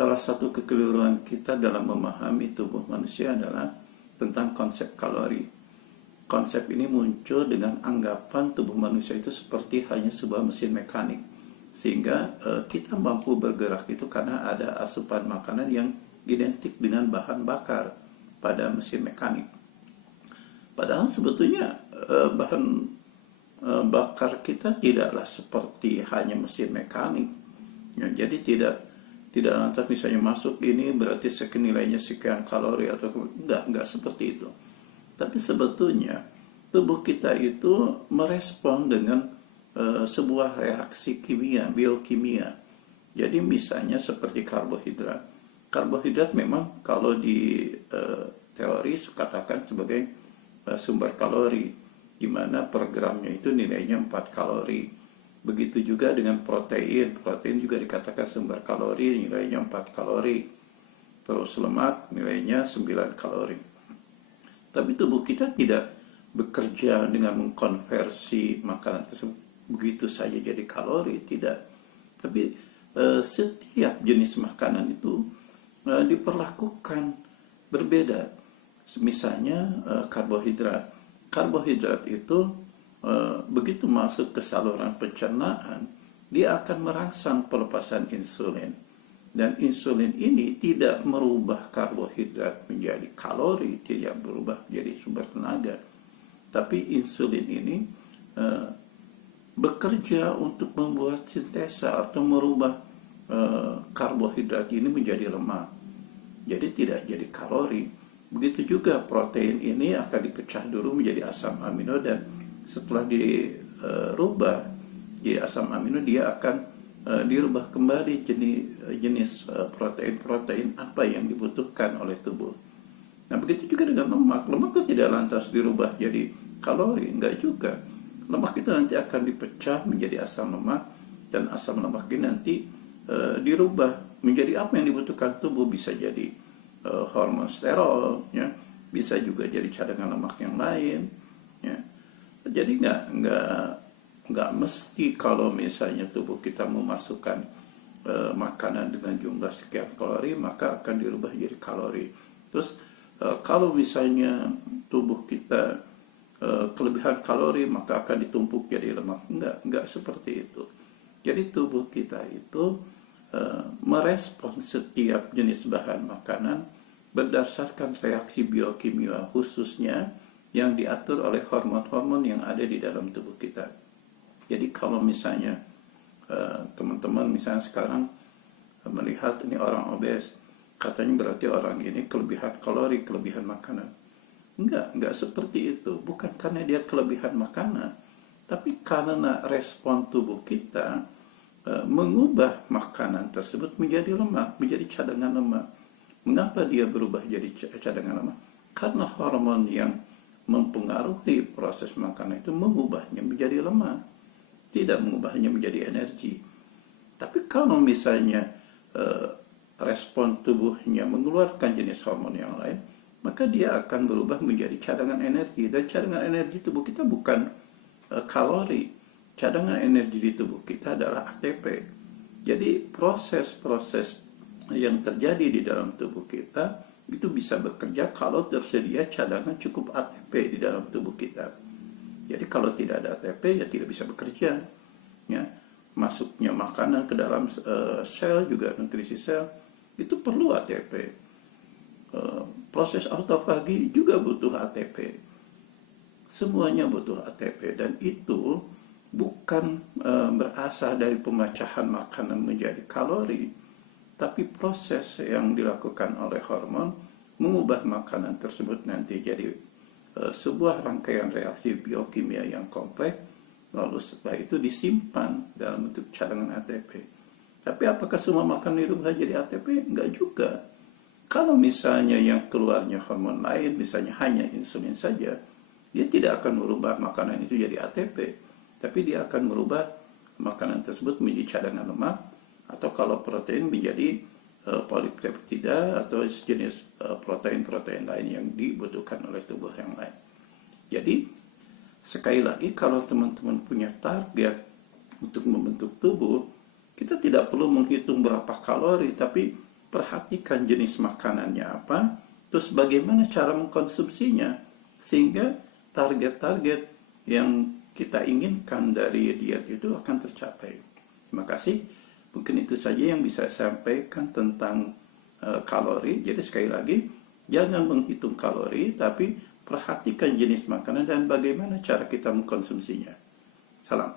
salah satu kekeliruan kita dalam memahami tubuh manusia adalah tentang konsep kalori. Konsep ini muncul dengan anggapan tubuh manusia itu seperti hanya sebuah mesin mekanik. Sehingga kita mampu bergerak itu karena ada asupan makanan yang identik dengan bahan bakar pada mesin mekanik. Padahal sebetulnya bahan bakar kita tidaklah seperti hanya mesin mekanik. Ya, jadi tidak lantas misalnya masuk ini berarti nilainya sekian kalori atau enggak seperti itu. Tapi sebetulnya tubuh kita itu merespon dengan sebuah reaksi kimia, biokimia. Jadi misalnya seperti karbohidrat. Karbohidrat memang kalau di teori katakan sebagai sumber kalori, di mana per gramnya itu nilainya 4 kalori. Begitu juga dengan protein. Protein juga dikatakan sumber kalori, nilainya 4 kalori. Terus lemak nilainya 9 kalori. Tapi tubuh kita tidak bekerja dengan mengkonversi makanan tersebut begitu saja jadi kalori, tidak. Tapi setiap jenis makanan itu diperlakukan berbeda. Misalnya karbohidrat. Karbohidrat itu begitu masuk ke saluran pencernaan, dia akan merangsang pelepasan insulin. Dan insulin ini tidak merubah karbohidrat menjadi kalori, tidak berubah menjadi sumber tenaga. Tapi insulin ini bekerja untuk membuat sintesa atau merubah karbohidrat ini menjadi lemak. Jadi tidak jadi kalori. Begitu juga protein ini akan dipecah dulu menjadi asam amino, dan setelah dirubah jadi asam amino, dia akan dirubah kembali jenis protein-protein apa yang dibutuhkan oleh tubuh. Nah, begitu juga dengan lemak. Lemak itu tidak lantas dirubah jadi kalori, enggak juga. Lemak itu nanti akan dipecah menjadi asam lemak, dan asam lemak ini nanti dirubah menjadi apa yang dibutuhkan tubuh. Bisa jadi hormon sterol, ya, bisa juga jadi cadangan lemak yang lain, ya. Jadi nggak mesti kalau misalnya tubuh kita memasukkan makanan dengan jumlah sekian kalori maka akan dirubah jadi kalori. Terus kalau misalnya tubuh kita kelebihan kalori maka akan ditumpuk jadi lemak. Enggak seperti itu. Jadi tubuh kita itu merespon setiap jenis bahan makanan berdasarkan reaksi biokimia khususnya yang diatur oleh hormon-hormon yang ada di dalam tubuh kita. Jadi kalau misalnya teman-teman misalnya sekarang melihat ini orang obes, katanya berarti orang ini kelebihan kalori, kelebihan makanan. Enggak seperti itu. Bukan karena dia kelebihan makanan, tapi karena respon tubuh kita mengubah makanan tersebut menjadi lemak, menjadi cadangan lemak. Mengapa dia berubah jadi cadangan lemak? Karena hormon yang mempengaruhi proses makanan itu mengubahnya menjadi lemak, tidak mengubahnya menjadi energi. Tapi kalau misalnya respon tubuhnya mengeluarkan jenis hormon yang lain, maka dia akan berubah menjadi cadangan energi. Dan cadangan energi tubuh kita bukan kalori. Cadangan energi di tubuh kita adalah ATP. Jadi proses-proses yang terjadi di dalam tubuh kita itu bisa bekerja kalau tersedia cadangan cukup ATP di dalam tubuh kita. Jadi kalau tidak ada ATP ya tidak bisa bekerja. Ya, masuknya makanan ke dalam sel juga nutrisi sel itu perlu ATP. Proses autofagi juga butuh ATP. Semuanya butuh ATP, dan itu bukan berasal dari pemecahan makanan menjadi kalori, tapi proses yang dilakukan oleh hormon mengubah makanan tersebut nanti jadi sebuah rangkaian reaksi biokimia yang kompleks, lalu setelah itu disimpan dalam bentuk cadangan ATP. Tapi apakah semua makanan dirubah jadi ATP? Enggak juga. Kalau misalnya yang keluarnya hormon lain, misalnya hanya insulin saja, dia tidak akan merubah makanan itu jadi ATP, tapi dia akan merubah makanan tersebut menjadi cadangan lemak, atau kalau protein menjadi polipeptida atau jenis protein-protein lain yang dibutuhkan oleh tubuh yang lain. Jadi sekali lagi, kalau teman-teman punya target untuk membentuk tubuh, kita tidak perlu menghitung berapa kalori, tapi perhatikan jenis makanannya apa, terus bagaimana cara mengkonsumsinya, sehingga target-target yang kita inginkan dari diet itu akan tercapai. Terima kasih. Mungkin itu saja yang bisa saya sampaikan tentang kalori. Jadi sekali lagi, jangan menghitung kalori, tapi perhatikan jenis makanan dan bagaimana cara kita mengkonsumsinya. Salam.